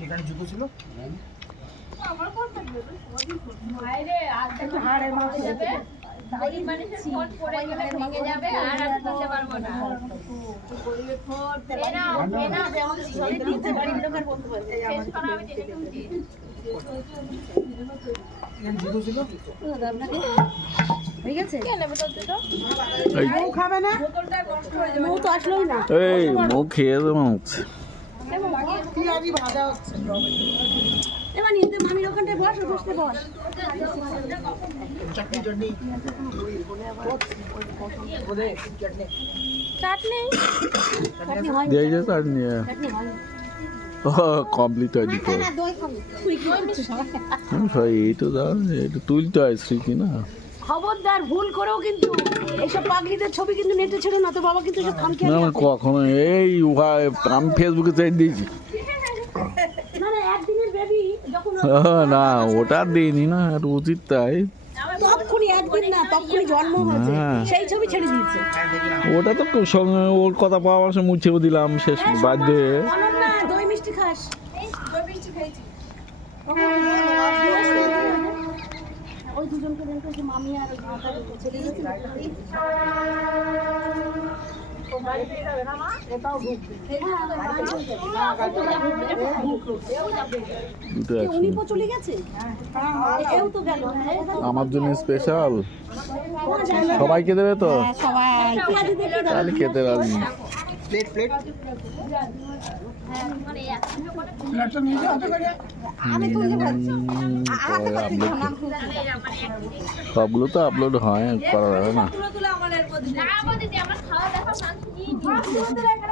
এখানে জুতো ছিল জুতো ছিল ঠিক আছে খাবে না মৌ তো আসলোই না এই মুখ খেয়ে দেবো হচ্ছে পেঁয়াজি ভাজা হচ্ছে এবার নিতে মামির ওখানটায় বস বসতে বস চাটনি চাটনি ওদে চাটনি চাটনি চাটনি হয় দিয়ে যে তার নিয়ে চাটনি হয় ও কমপ্লিট হয়ে দিত না দই খাবো তুই কি করছিস এই তো দাও এটা তুলতে হয় স্মৃতি না খবরদার ভুল করেও কিন্তু এইসব পাগলিদের ছবি কিন্তু নেটে ছেড়ো না তো বাবা কিন্তু সব খাম খেয়ে না আমি কখনো এই আমি ফেসবুকে চাই দিয়েছি না না একদিনের বেবি যখন না ওটা দিইনি না আর উচিত তাই তখনই একদিন না তখনই জন্ম হয়েছে হ্যাঁ। সেই ছবি ছেড়ে দিয়েছে ওটা তো সঙ্গে ওর কথা পাওয়ার সময় মুছেও দিলাম শেষ বাধ্য হয়ে অনন্যা দই মিষ্টি খাস দই মিষ্টি খাইছি ওই দুজনকে দেখো যে মামি আর ওই ছেলে গেছে দুটো উনি একসঙ্গে। তো চলে গেছে এও তো গেল আমার জন্য স্পেশাল সবাইকে দেবে তো সবাই তাহলে খেতে রাখবি প্লেট প্লেট প্লেটটা নিয়ে যাও করে সবগুলো তো আপলোড হয় করা যাবে না তুলে আমার এর মধ্যে